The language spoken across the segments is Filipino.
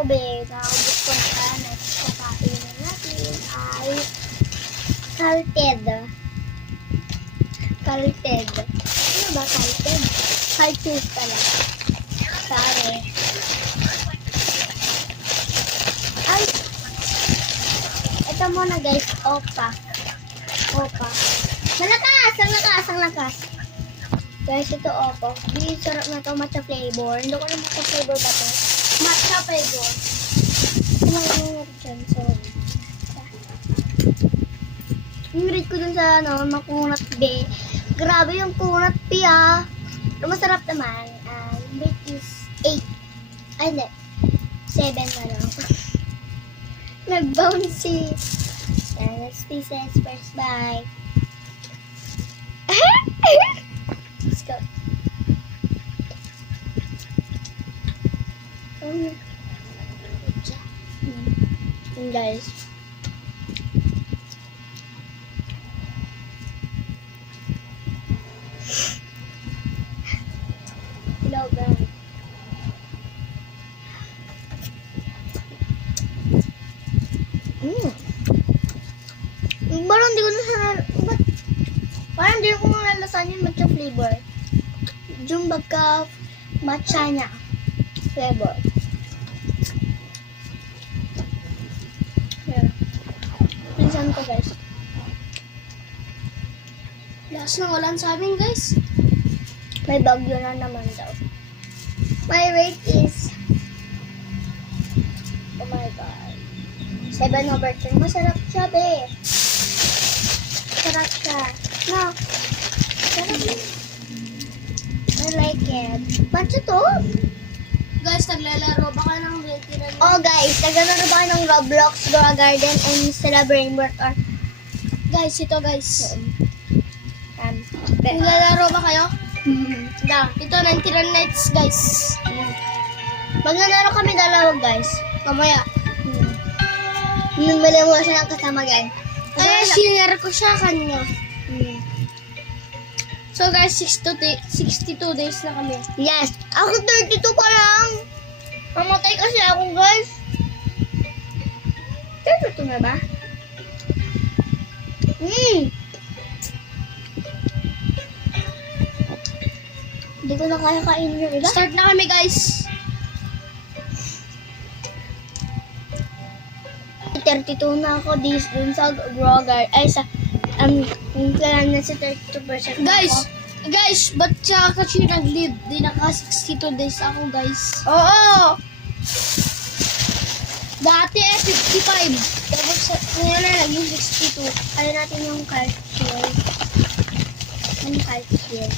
ko, be. Nakaubos ko na. Next kakainin natin ay salted. Salted. Ano ba salted? Salted pala. Sorry. Ay! Ito muna guys. Opa. Opa. Malakas! Ang lakas! Ang lakas! Guys, ito opo. Di sarap na to, matcha flavor. Hindi ko alam matcha flavor ba to. Matcha flavor. Kumain mo dyan, sorry. Yung read ko dun sa makunat B. Grabe yung kunat B ah. Pero masarap naman. Rate is 8. Ay, hindi. 7 na lang. Nag-bouncy. Let's pieces. First bite. Let's go. Guys. Hello, guys. Parang hindi ko na siya parang hindi ko nalalasan yung matcha flavor. Yung bagka matcha niya flavor. Yeah. Pinsan ko guys. Lakas ng ulan sa amin, guys. May bagyo na naman daw. My rate is oh my god 7/10. Masarap siya, be. Sarap siya. No. Sarap. I like it. Matcha to? Guys, naglalaro ba ka ng rentiran? Oh guys, naglalaro ba kayo ng Roblox, Grow Garden, and Stella Brainwork or Guys, ito guys. Be- Naglalaro ba kayo? Da. Ito, Rentiran Nights, guys. Maglalaro kami dalawa guys. Kamaya. Numili mo siya ng kasama guys. Kaya sinare ko siya kanya. So guys, 62 days na kami. Yes. Ako 32 pa lang. Mamatay kasi ako guys. 32 na ba? Hindi ko na kaya kainin yung iba. Start na kami, guys. 32 na ako dun sa Grow Garden. Ay, sa kailan na sa 32% Guys, ba't siya kasi nag-live? Di naka 62 days ako, guys. Oo! Dati 55. Tapos ngayon na naging 62. Kaya natin yung card shield. Yung card shield.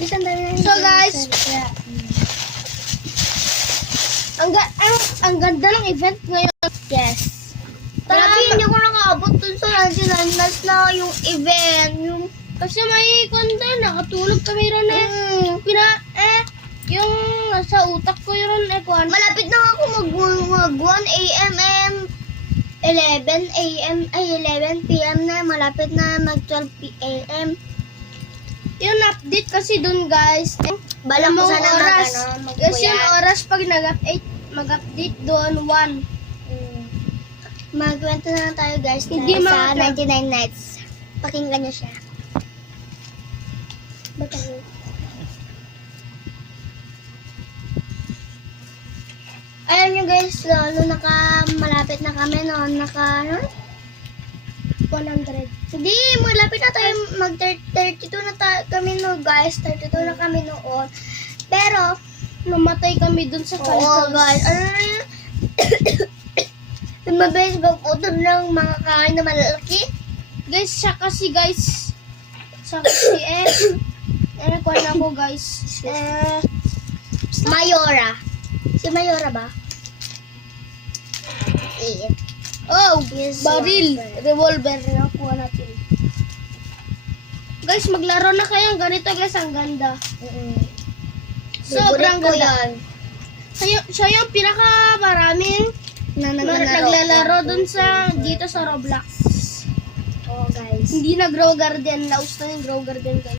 Isang dami na So, guys, ang ganda ng event ngayon. yes. Grabe, hindi ko nakaabot dun sa 99 nights na yung event. Kasi may konta, nakatulog kami ron yung nasa utak ko yun Malapit na ako mag 1 a.m. and 11 a.m. ay 11 p.m. na. Malapit na mag 12 p.m. Yung update kasi dun, guys. Bala mo sana oras. mag Kasi yung oras pag mag-update doon, 1. Magkwento na lang tayo guys Hindi sa 99 nights. Pakinggan niyo siya. Ayan nyo guys, malapit na kami noon, 100. Hindi, malapit na tayo, mag 32 na kami noon guys, 32 na kami noon. Pero, namatay kami dun sa oo guys, ano na yun? Mabilis magputol ng mga kain na malalaki. Guys, siya kasi guys, ano ko na ako guys, Mayora. Si Mayora ba? oh, Yes, baril, revolver na kuha natin. Guys, maglaro na kayo, ganito guys, ang ganda. Sobrang Favorite ko ganda. yan. Siya yung pinaka-maraming naglalaro dun sa dito sa Roblox. Oh guys. Hindi na Grow Garden, laos na yung Grow Garden guys.